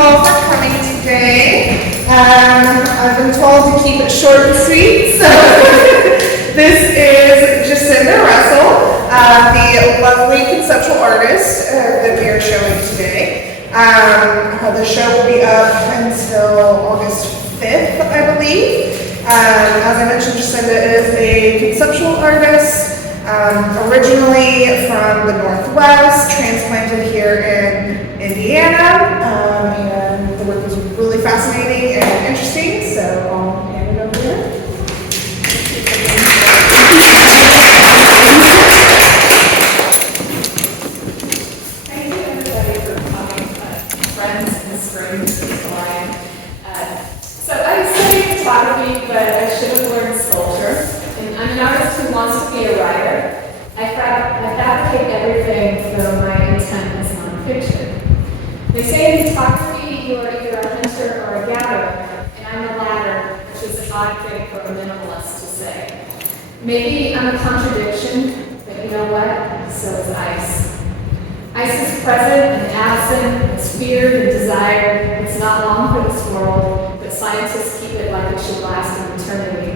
all for coming today. I've been told to keep it short and sweet, so this is Jacinda Russell, the lovely conceptual artist that we are showing today. The show will be up until August 5th, I believe. As I mentioned, Jacinda is a conceptual artist, originally from the Northwest, transplanted here in Indiana, and the work was really fascinating and interesting, so I'll hand it over to her. Thank you everybody for coming, friends in the spring to July. So I studied photography, but I should have learned sculpture. And I'm an artist who wants to be a writer. I fabricate everything, though my intent is nonfiction. They say in photography you are either a hunter or a gatherer, and I'm the latter, which is an odd thing for a minimalist to say. Maybe I'm a contradiction, but you know what? So is ice. Ice is present and absent, it's feared and desired, it's not long for this world, but scientists keep it like it should last an eternity.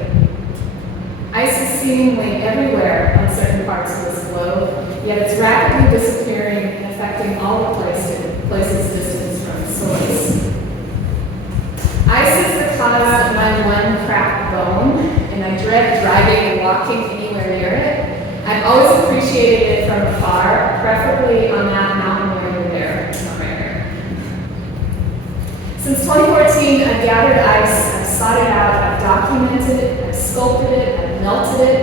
Ice is seemingly everywhere on certain parts of this globe, yet it's rapidly disappearing and affecting all the places distant from the source. Ice is the cause of my one cracked bone, and I dread driving and walking anywhere near it. I've always appreciated it from afar, preferably on that mountain where you're there, somewhere. Since 2014, I've gathered ice, I've sought it out, I've documented it, I've sculpted it, I've melted it.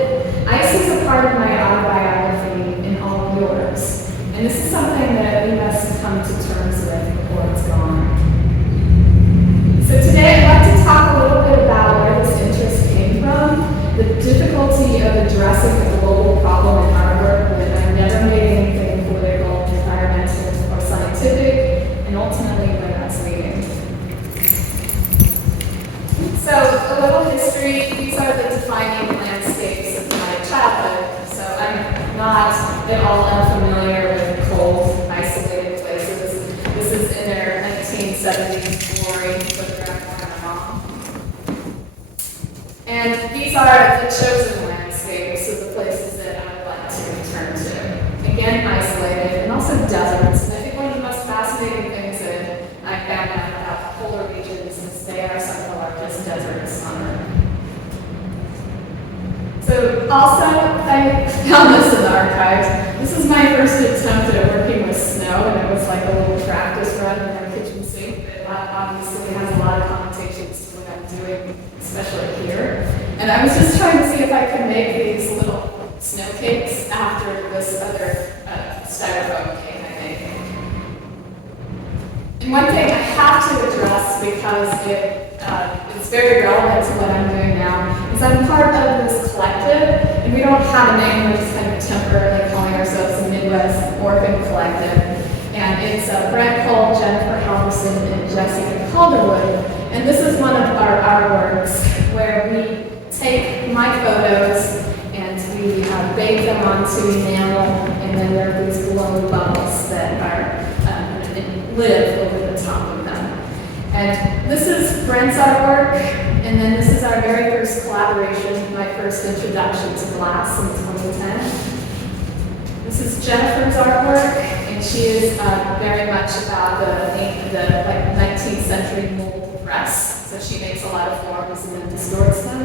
Ice is a part of my autobiography and all of yours. And this is something that we must come to terms with before it's gone. So today I'd like to talk a little bit about where this interest came from, the difficulty of addressing a global problem in artwork when I've never made anything political, environmental, or scientific, and ultimately where that's leading. So, a little history. These are the defining landscapes of my childhood. So, I'm not at all unfamiliar with cold, isolated places. This is in their 1970s glory photograph by my mom. And these are the chosen landscapes of the places that I would like to return to. Again, isolated, and also deserts. And I think one of the most fascinating things that I found out about the polar regions is they are some of the largest deserts on Earth. So also, I found this in the archives. This is my first attempt at working with snow, and it was like a little practice run in our kitchen sink. It obviously has a lot of connotations to what I'm doing, especially here. And I was just trying to see if I could make these little snow cakes after this other styrofoam cake I made. And one thing I have to address, because it's very relevant to what I'm doing now, is I'm part of this collective, and we don't have a name, we're just kind of temporarily calling ourselves the Midwest Orphan Collective. And it's Brent Cole, Jennifer Halverson, and Jessica Calderwood. And this is one of our artworks where we take my photos and we bake them onto enamel, and then there are these blown bubbles that live over the top of them. And this is Brent's artwork, and then this is our very first collaboration, my first introduction to glass in 2010. This is Jennifer's artwork, and she is very much about the 19th century mold press. So she makes a lot of forms and then distorts them.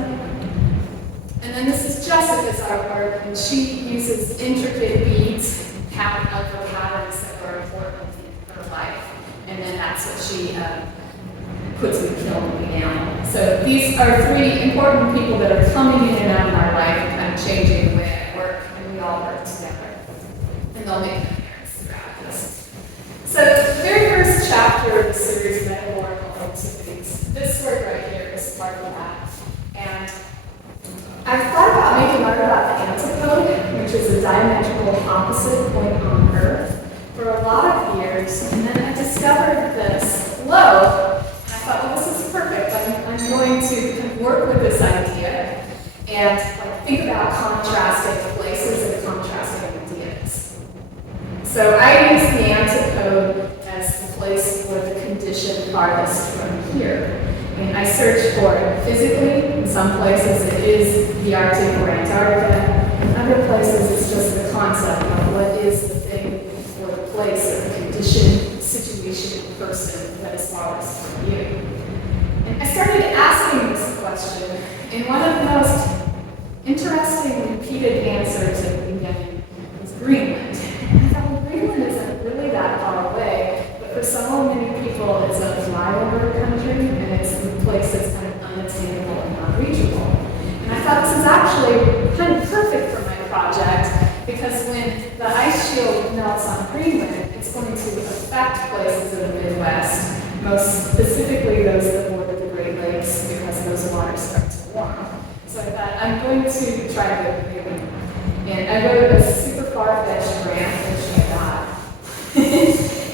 And then this is Jessica's artwork, and she uses intricate beads, of the patterns that were important in her life. And then that's what she puts in the kiln enamel. So these are three important people that are coming in and out of my life and kind of changing the way I work, and we all work together. And they'll make an appearance throughout this. So the very first chapter of the series, Metaphorical Antipodes, this work right here is part of that. And I've thought about making art about the antipode, which is a diametrical opposite point on Earth, for a lot of years, and then I discovered this globe, and I thought, well, this is perfect. I'm going to kind of work with this idea and think about contrasting places and contrasting ideas. So I use the antipode as the place where the conditions condition farthest from here. And I searched for it physically. In some places it is the Arctic or Antarctica. In other places it's just the concept of what is the thing or the place or the condition, situation, person that is farthest from you. And I started asking this question, and one of the most interesting repeated answers that we get was Greenland. And I thought, well, Greenland isn't really that far away, but for so many people it's a flyover country, and it's a place that's kind of unattainable and unreachable. And I thought this is actually kind of perfect for my project, because when the ice shield melts on Greenland, it's going to affect places in the Midwest, most specifically those that border the Great Lakes, because those waters start to warm. So I thought, I'm going to try to go to Greenland. And I wrote a super far-fetched grant, which I got.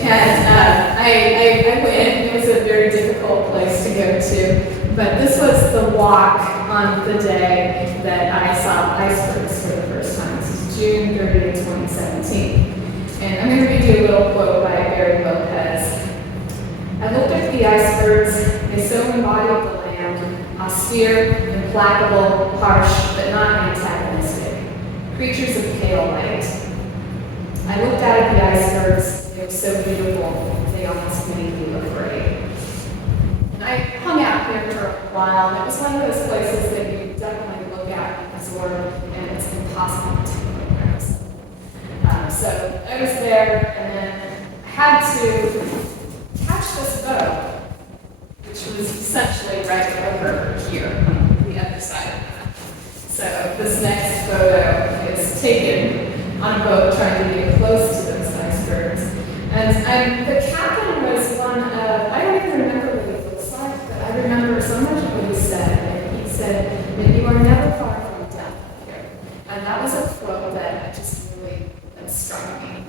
And I went. It was a very difficult place to go to. But this was the walk on the day that I saw icebergs for the first time. This is June 30th, 2017. And I'm going to read you a little quote by Barry Lopez. I looked at the icebergs. They so embodied the land, austere, implacable, harsh, but not antagonistic. Creatures of pale light. I looked out at the icebergs. They were so beautiful, they almost made me afraid. And I hung out here for a while, and it was one of those places that you definitely look at and absorb, and it's impossible to photograph. So I was there, and then I had to catch this boat, which was essentially right over here on the other side of that. So this next photo is taken on a boat trying to get close to those icebergs. And the captain was one of, I don't even remember what he looks like, but I remember so much of what he said. And he said that you are never far from death here. And that was a quote that just really struck me.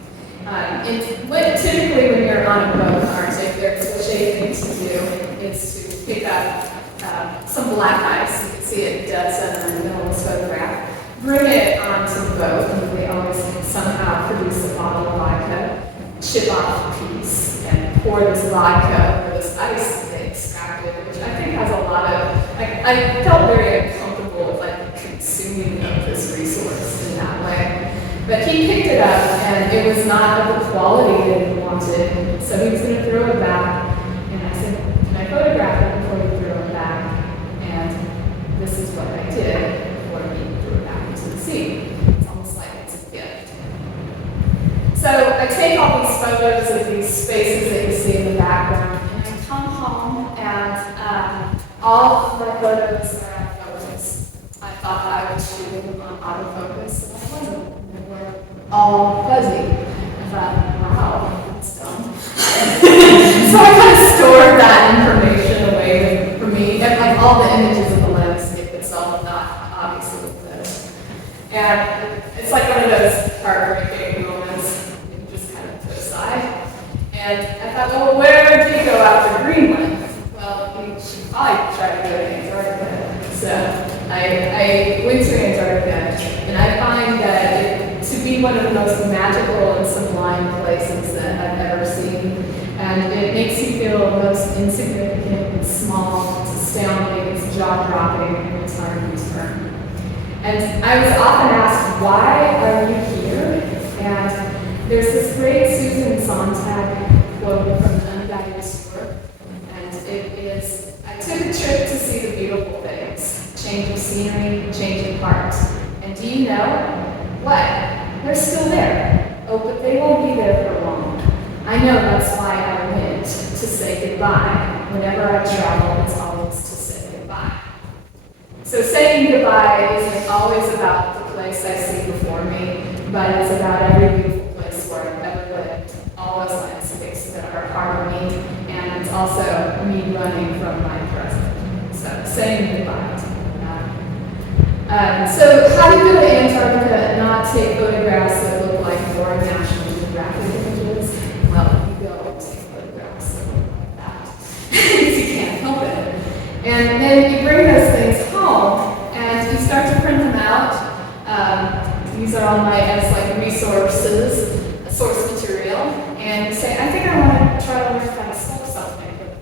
Typically when you're on a boat in the Arctic, the cliche thing to do is to pick up some black ice. You can see it dead in the middle of this photograph. Bring it onto the boat, and they always somehow produce a bottle of vodka, chip off a piece, and pour this vodka over this ice that they extracted, which I think has a lot of, I felt very uncomfortable with consuming of this resource in that way. But he picked it up, and it was not of the quality that he wanted, so he was going to throw it back. And I said, can I photograph it before you throw it back? And this is what I did before he threw it back into the sea. It's almost like it's a gift. So I take all these photos of these spaces that you see in the background, and I come home, and all of my photos are out of focus. I thought I was shooting on autofocus, and I wasn't. They were all fuzzy. I thought, wow, that's dumb. So I kind of stored that information away from me, and all the images of the landscape itself, not obviously with this. And it's like one of those heartbreaking moments that you just kind of put aside. And I thought, well, where did you go after Greenland? Well, you should probably try to go to Antarctica. So I went to Antarctica, and I find that to be one of the most magical and sublime places that I've ever seen. And it makes you feel most insignificant and small. It's astounding, it's jaw-dropping, and it's hard to turn. And I was often asked, why are you here? And there's this great Susan Sontag quote from the Unguided Tour. And it is, I took a trip to see the beautiful things. Change of scenery, change of heart. And do you know what? They're still there. Oh, but they won't be there for long. I know that's why I went, to say goodbye. Whenever I travel, it's always to say goodbye. So saying goodbye isn't always about the place I see before me, but it's about every beautiful place where I've ever lived, all those landscapes that are part of me, and it's also me running from my present. So saying goodbye to that. So how do you go to Antarctica and not take photographs that look like more National Geographic images? Well, you go take photographs that look like that. Because you can't help it. And then you bring those things home, and you start to print them out. These are all my resources, source material. And you say, I think I want to try to learn how to sculpt something from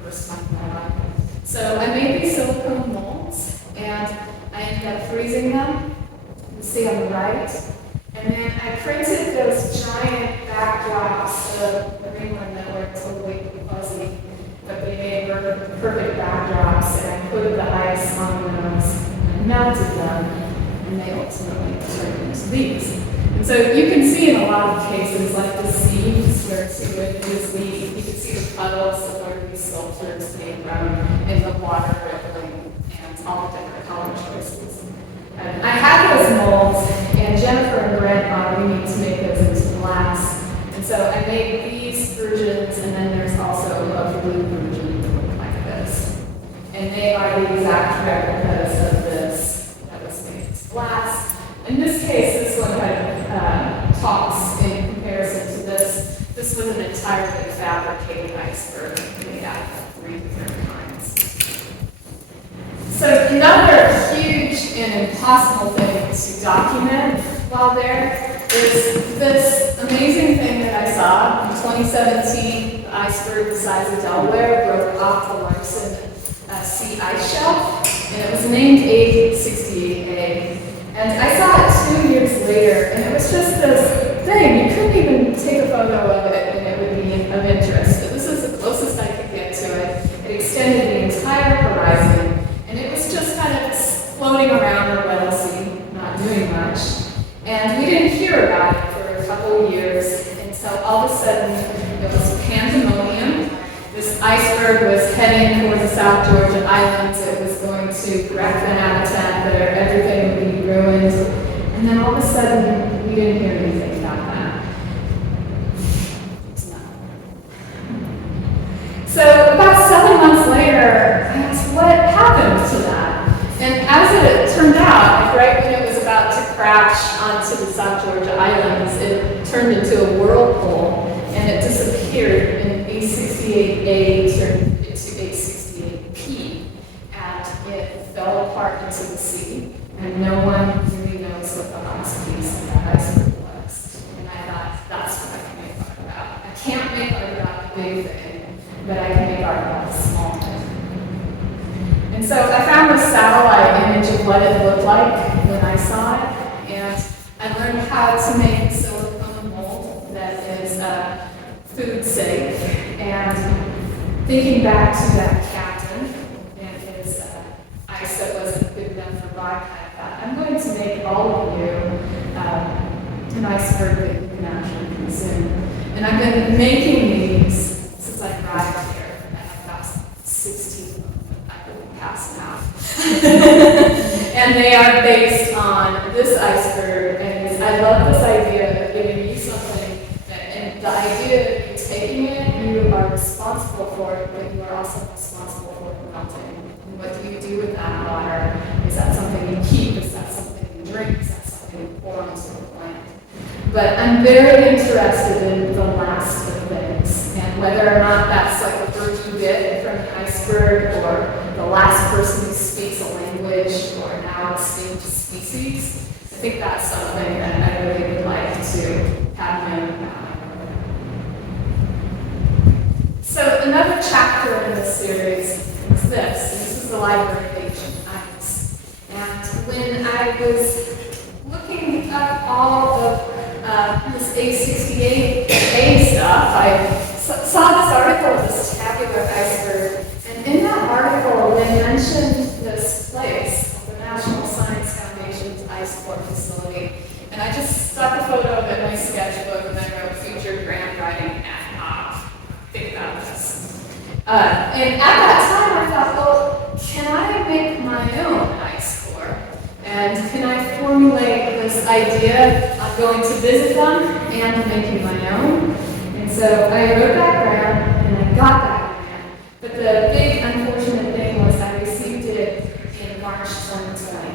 perfect backdrops, and I put the ice on those, and melted them, and they ultimately turned into these. And so you can see in a lot of cases, like the seams where two images meet, you can see the puddles of where these sculptures came from, and the water rippling, and all the different color choices. And I had those molds, and Jennifer and Brent thought we need to make those into glass. And so I made these versions, and then there's also a blue version that look like this. And they are the exact replicas of this that was made into glass. In this case, this one had tops in comparison to this. This was an entirely fabricated iceberg made out of 3 different kinds. So another huge and impossible thing to document while there is this amazing thing that I saw. In 2017, the iceberg the size of Delaware broke off the Larsen Sea ice shelf, and it was named A68A. And I saw it 2 years later, and it was just this thing. You couldn't even take a photo of it, and it would be of interest. But this is the closest I could get to it. It extended the entire horizon, and it was just kind of floating around the Weddell Sea, not doing much. And we didn't hear about it for a couple of years until all of a sudden it was pandemonium. This iceberg was heading towards the South Georgia Islands. It was going to wreck the habitat there. Everything would be ruined. And then all of a sudden, we didn't hear anything about that. So about 7 months later, I asked, what happened to that? And as it turned out, right when it was about to crash onto the South Georgia Islands, it turned into a whirlpool, and it disappeared, and A68A turned into A68P, and it fell apart into the sea, and no one really knows what the last piece of that iceberg was. And I thought, that's what I can make art about. I can't make art about the big thing, but I can make art about the small thing. And so I found this satellite image of what it looked like when I saw it, and I learned how to make a silicone mold that is food safe. And thinking back to that captain and his ice that wasn't good enough for vodka, I thought, I'm going to make all of you an iceberg that you can actually consume. And I've been making these since I arrived here. I have about 16 of them. I couldn't pass them out. And they are based on this iceberg. And I love this idea of giving you something, and the idea of you taking it, you are responsible for it, but you are also responsible for it melting. And what do you do with that water? Is that something you keep? Is that something you drink? Is that something you pour onto the plant? But I'm very interested in the last of things, and whether or not that's like a virtue bit from the iceberg, or the last person who speaks a language, or now extinct species. I think that's something that I really would like to have known about. So another chapter in this series is this, and this is the library of ancient ice. And when I was looking up all of this A68A stuff, I saw this article of this tabular iceberg, and in that article they mentioned this place, the National Science Foundation's Ice Core Facility, and I just stuck a photo of it in my sketchbook, and I wrote future grant writing at think about this. And at that time I thought, well, can I make my own ice core? And can I formulate this idea of going to visit them and making my own? And so I wrote that grant, and I got that grant. But the big unfortunate thing was I received it in March 2020.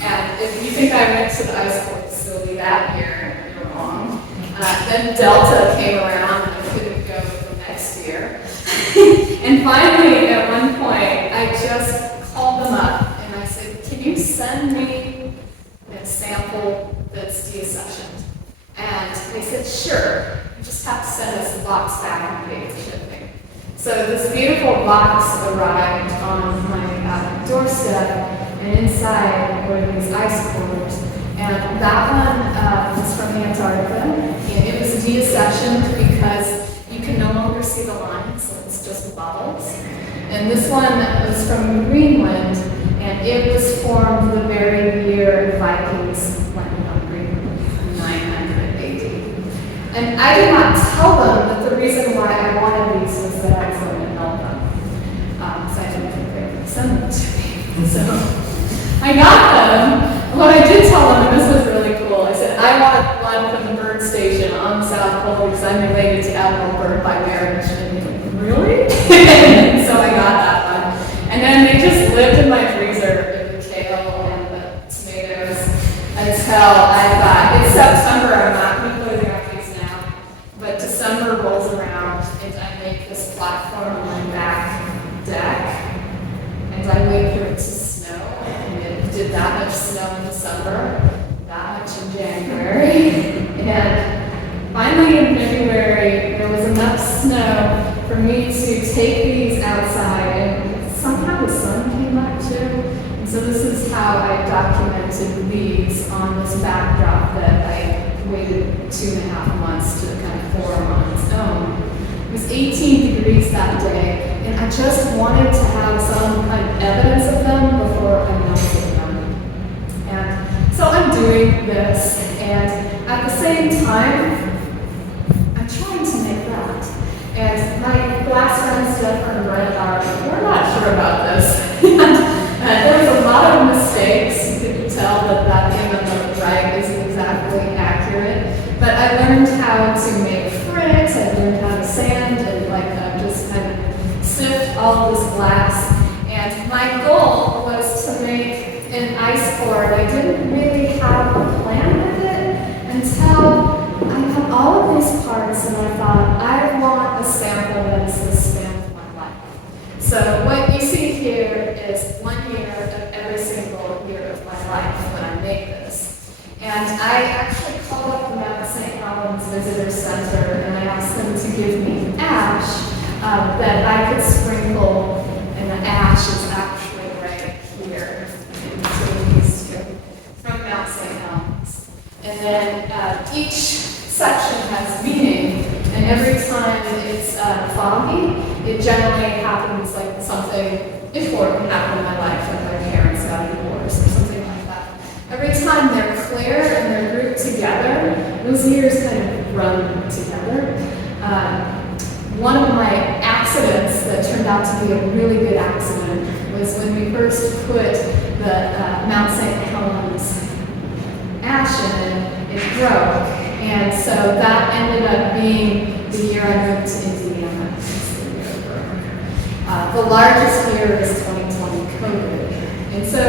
And if you think I went to the ice core facility that year, you're wrong. Then Delta came around, and I couldn't go the next year. And finally, at one point, I just called them up, and I said, can you send me a sample that's deaccessioned? And they said, sure. You just have to send us the box back and pay for shipping. So this beautiful box arrived on my doorstep, and inside were these ice cores. And that one was from Antarctica, and it was deaccessioned because you can no longer see the line, so it's just bubbled. And this one was from Greenland, and it was formed the very year Vikings landed on Greenland, 900 AD. And I did not tell them that the reason why I wanted these was that I was going to melt them. So I didn't think they would send them to me. So I got them. What I did tell them, and this was really cool, I said, I want one from the bird station on the South Pole because I'm related to Admiral Byrd by marriage. And they went, really? So I got that one. And then they just lived in my freezer in the kale and the tomatoes until I thought, it's September, I'm not going to play the graphics now. But December rolls around and I make this platform on my back deck. And I wait for it to snow. And it did that much snow in December, that much in January. And finally in February, there was enough snow for me to take these outside. And somehow the sun came up too. And so this is how I documented these on this backdrop that I waited 2.5 months to kind of form on its own. It was 18 degrees that day, and I just wanted to have some kind of evidence of them before I melted them. And so I'm doing this, and at the same time, I'm trying to make that. And my glass friends, Jennifer and Brett, we're not sure about this. And there was a lot of mistakes. You could tell that that thing on the right isn't exactly accurate. But I learned how to make fricks, I learned how to sand, and just kind of sift all of this glass. And my goal was to make an ice board. I didn't really have a plan with it until I got all of these parts and I thought, I want a sample that is the span of my life. So what you see here is 1 year of every single year of my life when I made this. And I actually called up the Mount St. Helens Visitor Center and I asked them to give me ash that I could sprinkle, and the ash is actually right here in these two from Mount St. Helens. And then each section has meaning, and every time it's foggy, it generally happens like something important happened in my life, like my parents got a divorce or something like that. Every time they're clear and they're grouped together, those years kind of run together. One of my accidents that turned out to be a really good accident was when we first put the Mount St. Helens ash in, it broke. And so that ended up being the year I moved to Indiana. The largest year is 2020 COVID. And so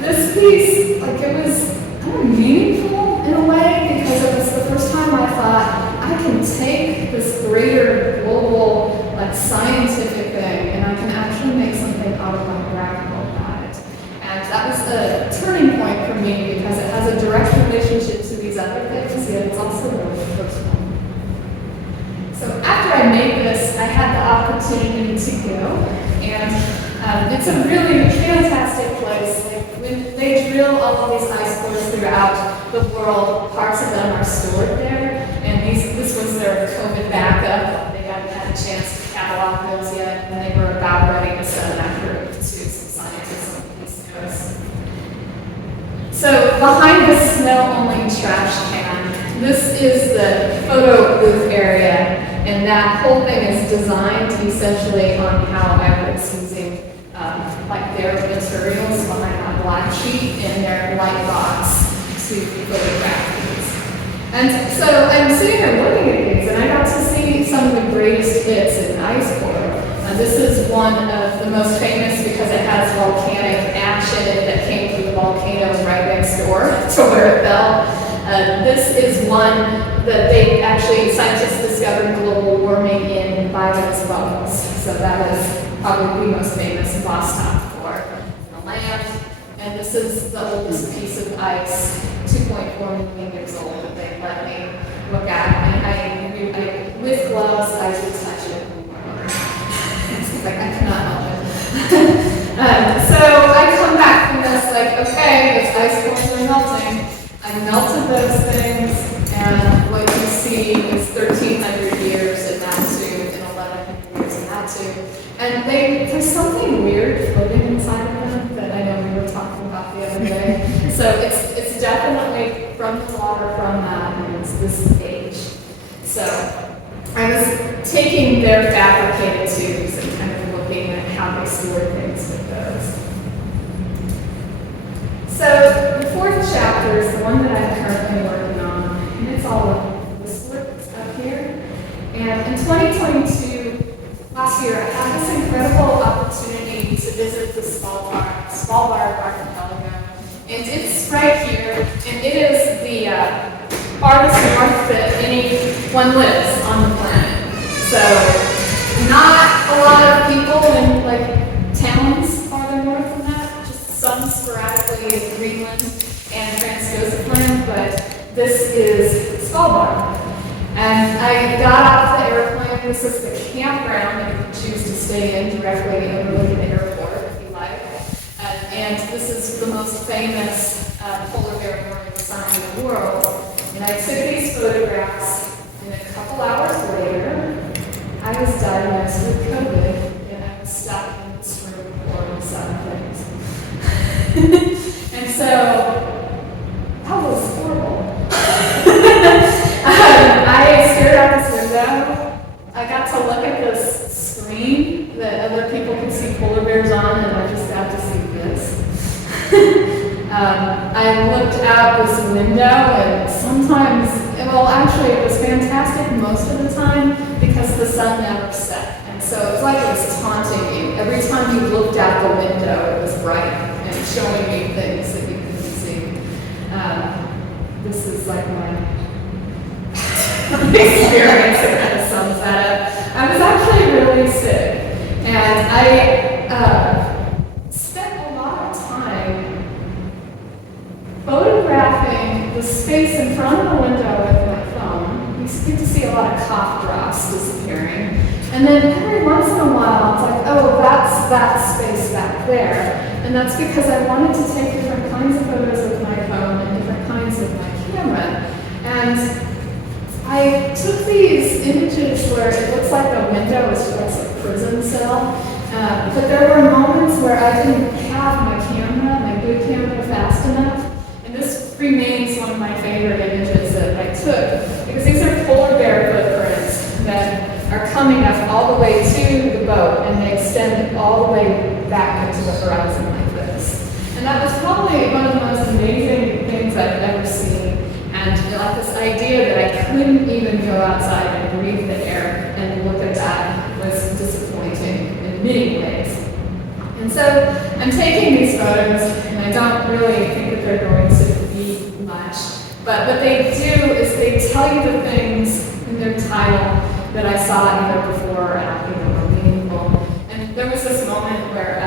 this piece, it was kind of meaningful in a way because it was the first time I thought, I can take this greater global, scientific thing and I can actually make something autobiographical about it. And that was a turning point for me because it has a direct relationship to these other things, yet it's also really personal. So after I made this, I had the opportunity to go, and it's a really fantastic place. When they drill all of these ice cores throughout the world, parts of them are stored there, and this was their COVID backup. They hadn't had a chance to catalog those yet, and they were about ready to send that group to some scientists on the East Coast. So behind this snow-only trash can, this is the photo booth area, and that whole thing is designed essentially on how I was using their materials behind that black sheet in their light box to photograph these. And so I'm sitting here looking at these, and I got to see some of the greatest hits in ice core. This is one of the most famous because it has volcanic ash in it that came from the volcano right next door to where it fell. This is one that scientists discovered global warming in by those bubbles. So that was probably the most famous Vostok core in the land. And this is the oldest piece of ice, 2.4 million years old, that they let me look at. And with gloves, I would touch it. I cannot help it. So I come back from this okay, those ice cores are melting. I melted those things, and what you see is 1,300 years in that tube and 1,100 years in that tube. And And there's something weird floating inside of them that I know we were talking about the other day. So it's definitely from the water from that, and it's this age. So I was taking their fabricated tubes and kind of looking at how they store things with those. So the fourth chapter is the one that I'm currently working on, and it's all of this work up here. And in 2022, last year, I had this incredible opportunity to visit the Svalbard archipelago. And it's right here, and it is the farthest north that anyone lives on the planet. So not a lot of people in like towns farther north than that, just some sporadically in Greenland and Franz Josef Land, but this is Svalbard. And I got off the airplane. This is the campground that you can choose to stay in directly overlooking the airport if you like. And this is the most famous polar bear warning sign in the world. And I took these photographs, and a couple hours later, I was diagnosed with COVID, and I was stuck in this room for 7 days. And so, that was horrible. I stared out this window. I got to look at this screen that other people could see polar bears on, and I just got to see this. I looked out this window, and sometimes, well, actually, it was fantastic most of the time because the sun never set. And so it was like it was taunting you. Every time you looked out the window, it was bright and showing you things that you couldn't see. This is like my experience that kind of sums that up. I was actually really sick, and I spent a lot of time photographing the space in front of the window with my phone. You get to see a lot of cough drops disappearing. And then every once in a while, it's like, oh, that's that space back there. And that's because I wanted to take different kinds of photos with my phone and different kinds with my camera. And I took these images where it looks like a window is just a prison cell. But there were moments where I didn't have my camera, my good camera, fast enough. And this remains one of my favorite images that I took, because these are polar bear footprints that are coming up all the way to the boat, and they extend all the way back into the horizon like this. And that was probably one of the most amazing things I've ever seen. And like this idea that I couldn't even go outside and breathe the air and look at that was disappointing in many ways. And so I'm taking these photos, and I don't really think that they're going to be much, but what they do is they tell you the things in their title that I saw either before or after that were meaningful. And there was this moment where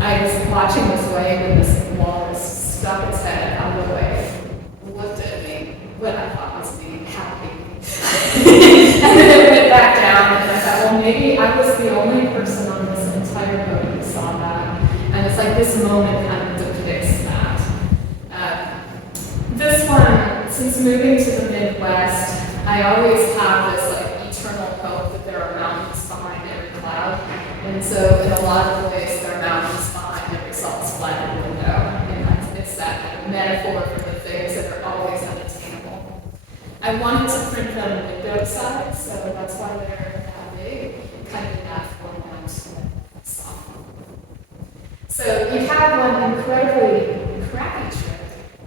I was watching this wave, and this walrus stuck its head out of the wave, looked at me, what I thought was being happy. And then it went back down, and I thought, well, maybe I was the only person on this entire boat who saw that. And it's like this moment kind of depicts that. This one, since moving to the Midwest, I always have this like eternal hope that there are mountains behind every cloud. And so in a lot of ways, there are mountains behind every salt-splattered window. And it's that metaphor for the things that are always unattainable. I wanted to print them window side, so that's why they're that big, kind of in that format. So you have one incredibly crappy trip,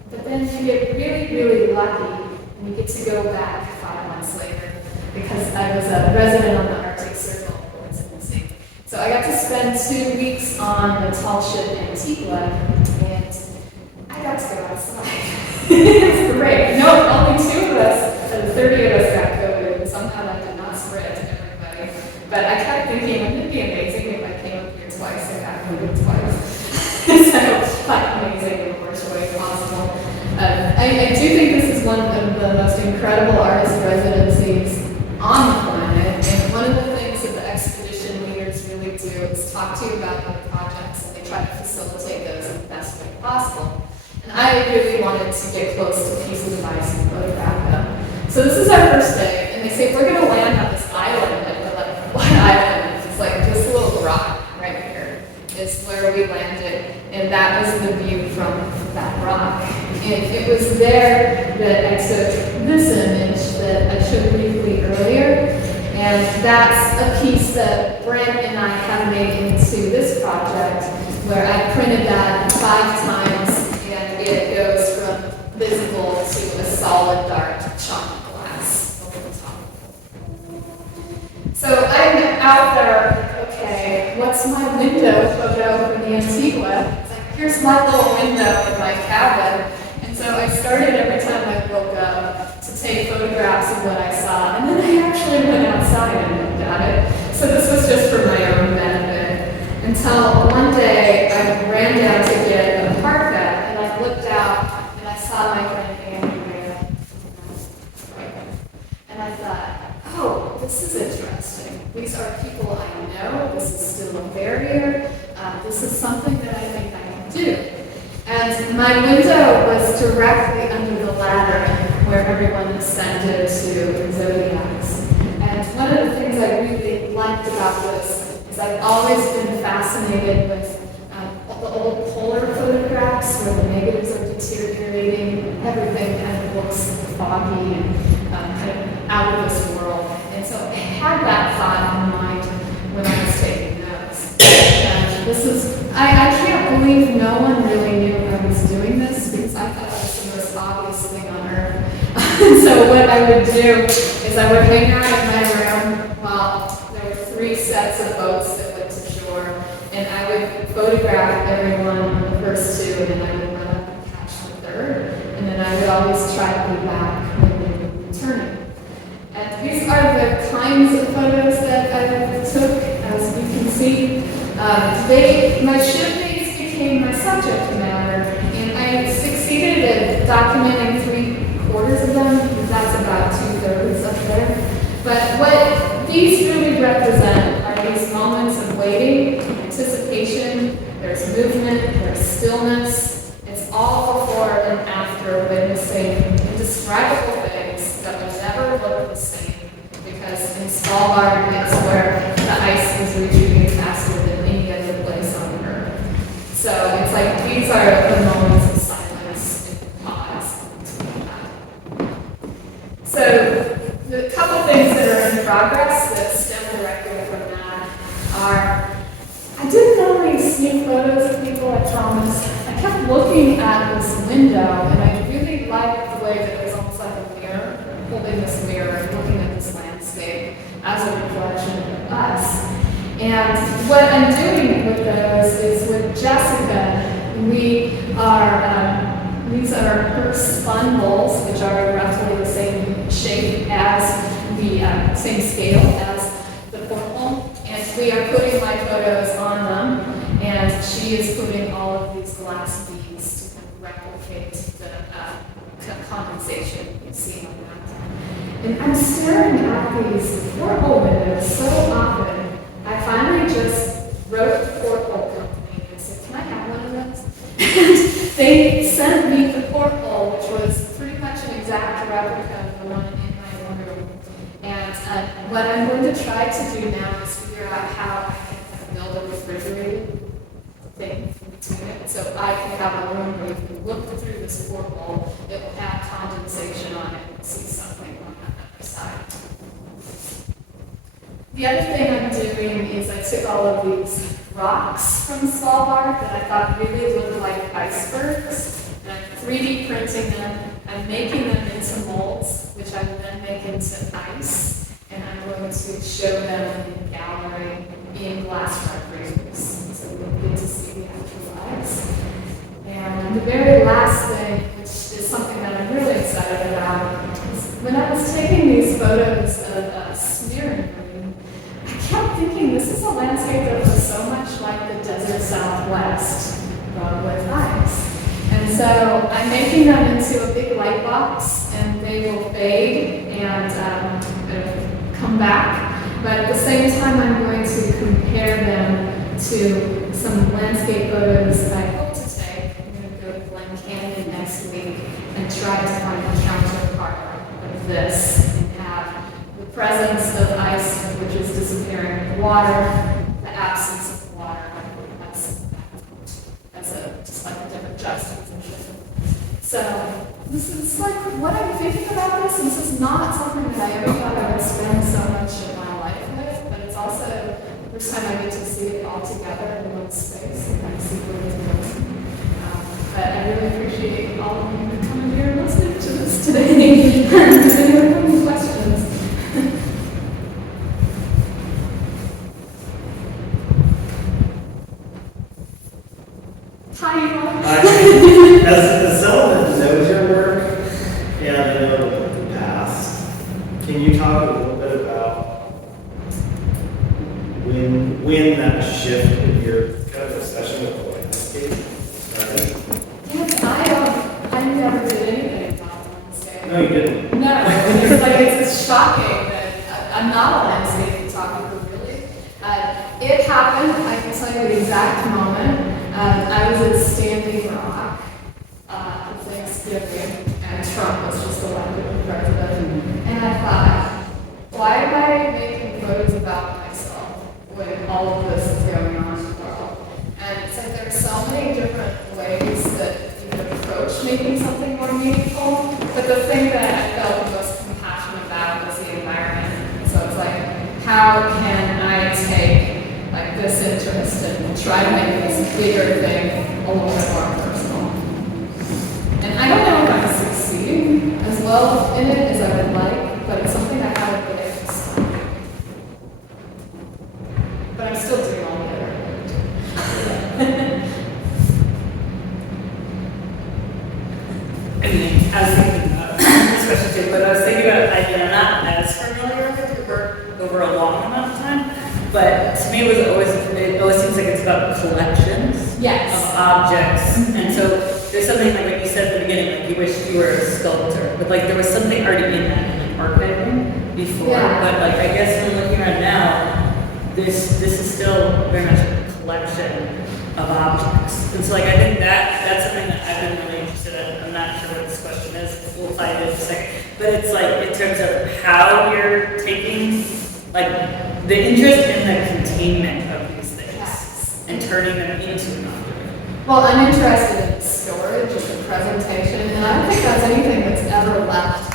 but then you get really, really lucky, and you get to go back 5 months later, because I was a resident on the Arctic Circle, coincidentally. So I got to spend 2 weeks on the tall ship Antigua, and I got to go outside. It's great. No, only 2 of us, the 30 of us got COVID, and somehow that did not spread to everybody. But I kept thinking, wouldn't it be amazing if I came up here twice and got COVID twice? So, like, amazing in the worst way possible. I do think this is one of the most incredible artist residencies on the planet, and one of the things that the expedition leaders really do is talk to you about their projects, and they try to facilitate those in the best way possible. And I really wanted to get close to pieces of ice and photograph them. So this is our first day, and they say, we're going to land on this island, and we're like, what island? It's like this little rock and that was the view from that rock. And it was there that I took this image that I showed briefly earlier, and that's a piece that Brent and I have made into this project, where I printed that 5 times, and it goes from visible to a solid dark chunk of glass over the top. So I'm out there, okay, what's my window photo for the Antigua? It's like, here's my little window in my cabin. And so I started every time I woke up to take photographs of what I saw, and then I actually went outside and looked at it. So this was just for my own benefit. Until one day I ran down to get a parka, and I looked out and I saw my friend Andrea. And I thought, oh, this is interesting. These are people I know. This is still a barrier. This is something that I think I can do. And my window was directly under the ladder where everyone ascended to the zodiacs. And one of the things I really liked about this is I've always been fascinated with the old polar photographs where the negatives are deteriorating, everything kind of looks foggy and kind of out of this world. And so I had that thought in mind when I was taking notes. And this is, I can't believe no one really knew I was doing this, because I thought it was the most obvious thing on earth. And so what I would do is I would hang out in my room while there were 3 sets of boats that went to shore, and I would photograph everyone on the first 2, and then I would run up and catch the 3rd, and then I would always try to be back when they were returning. And these are the kinds of photos that I took, as you can see. My showcase became my subject matter, and I succeeded at documenting 3/4 of them, because that's about 2/3 up there. But what these really represent are these moments of waiting, anticipation, there's movement, there's stillness. It's all before and after witnessing indescribable things that will never look the same, because in Svalbard, it's where the ice is retreating faster than any other place on Earth. So it's like these are the moments of silence and pause between that. So the couple things that are in progress that stem directly from that are, I didn't always sneak photos of people, I promise. I kept looking at this window, and I really liked the way that it was almost like a mirror, holding this mirror and looking at this landscape as a reflection of us. And what I'm doing with those is with Jessica, these are her spun bowls, which are roughly the same shape as the same scale as the porthole. And we are putting my photos on them, and she is putting all of these glass beads to kind of replicate the condensation you see on that. And I'm staring at these porthole windows so often, I finally just wrote the porthole company and said, can I have one of those? And they sent me the porthole, which was pretty much an exact replica of the one in my room. And what I'm going to try to do now is figure out how I can build a refrigerated thing in between it. So I can have a room where you can look through this porthole, it will have condensation on it, and see something on that other side. The other thing I'm doing is I took all of these rocks from Svalbard that I thought really looked like icebergs, and I'm 3D printing them. I'm making them into molds, which I will then make into ice, and I'm going to show them in the gallery in glass replicas, so we'll get to see the actual ice. And the very last thing, which is something that I'm really excited about, is when I was taking these photos of smearing, I kept thinking this is a landscape that looks so much like the desert Southwest, but with ice. And so I'm making them into a big light box, and they will fade and come back. But at the same time, I'm going to compare them to some landscape photos I hope to take. I'm going to go to Glen Canyon next week and try to find a counterpart of this and have the presence of ice, which is disappearing, water, the absence of water, as a So this is like what I'm thinking about this. This is not something that I ever thought I would spend so much of my life with, but it's also the first time I get to see it all together in one space and kind of see where it's going. But I really appreciate all of you coming here and listening to this today. And if anyone has any questions. Hi, as someone that knows your work and I know the past, can you talk a little bit about when that shift in your kind of obsession with the landscape started? Yes, I never did anything about landscape. No, you didn't. No, it's shocking that I'm not a landscape photographer, really. It happened, I can tell you the exact moment. I was at Standing Rock for Thanksgiving, and Trump was just elected president. And I thought, why am I making photos about myself when all of this is going on in the world? And it's like there are so many different ways that you could approach making something more meaningful. But the thing that I felt most compassionate about was the environment. So it's like, how can I take like this interest and try to make this bigger thing a little bit more personal. And I don't know if I'm succeeding as well in it as I would like, but it's something I haven't been able to stop. But I'm still doing all the other work. I mean, I was thinking about this question too, but I was thinking about, I'm not as familiar with your work over a long amount of time. But to me, it always seems like it's about collections Yes. of objects. And so there's something like what you said at the beginning, like you wish you were a sculptor, but like there was something already in that, like archiving before. Yeah. But like I guess when looking around now, this is still very much a collection of objects. And so like I think that's something that I've been really interested in. I'm not sure what this question is. We'll find it in a second. But it's like in terms of how you're taking like the interest in the containment of these things Yes. and turning them into an object. Well, I'm interested in storage and the presentation, and I don't think that's anything that's ever left.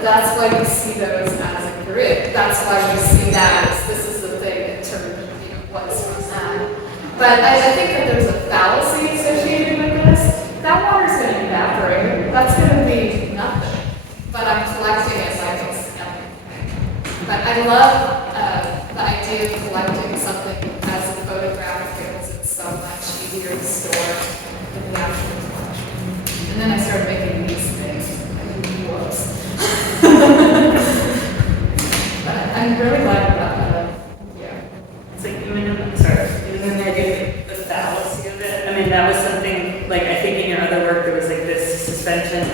That's why you see those as a career. That's why you see that as this is the thing that turned, what's from that. But I think that there's a fallacy associated with this. That water's going to evaporate. That's going to be nothing. But I'm collecting it like it's everything. But I love the idea of collecting something as a photograph because it's so much easier to store than the actual collection. And then I started making these things. Whoops. But I'm really glad about that. Yeah. It's like even in the idea of the fallacy of it. I mean, that was something like I think in your other work there was like this suspension.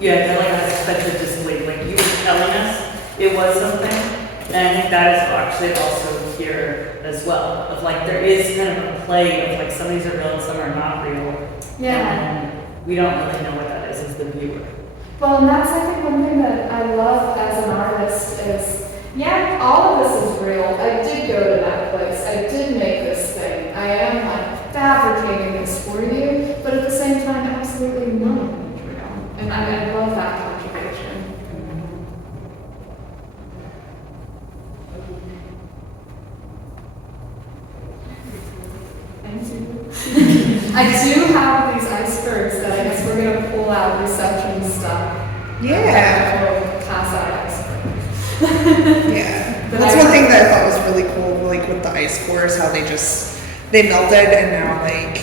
You had like a suspension disbelief. Like you were telling us it was something. And I think that is actually also here as well. Of like there is kind of a play of like some of these are real and some are not real. Yeah. And we don't really know what that is as the viewer. Well, and that's I think one thing that I love as an artist is, yeah, all of this is real. I did go to that place. I did make this thing. I am like fabricating this for you, but at the same time, absolutely none of it is real. And I love that contradiction. I do have these icebergs that I guess we're going to pull out reception stuff. Yeah. Or pass out icebergs. Yeah. That's one thing that I thought was really cool, like with the ice cores, how they melted and now like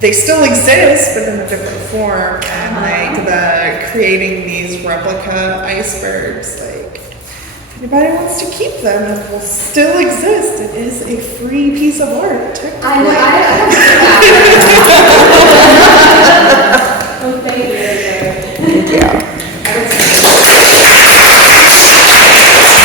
they still exist, but in a different form. And like the creating these replica icebergs, like if anybody wants to keep them, it will still exist. It is a free piece of art, technically. I don't know. Oh, thank you. Yeah.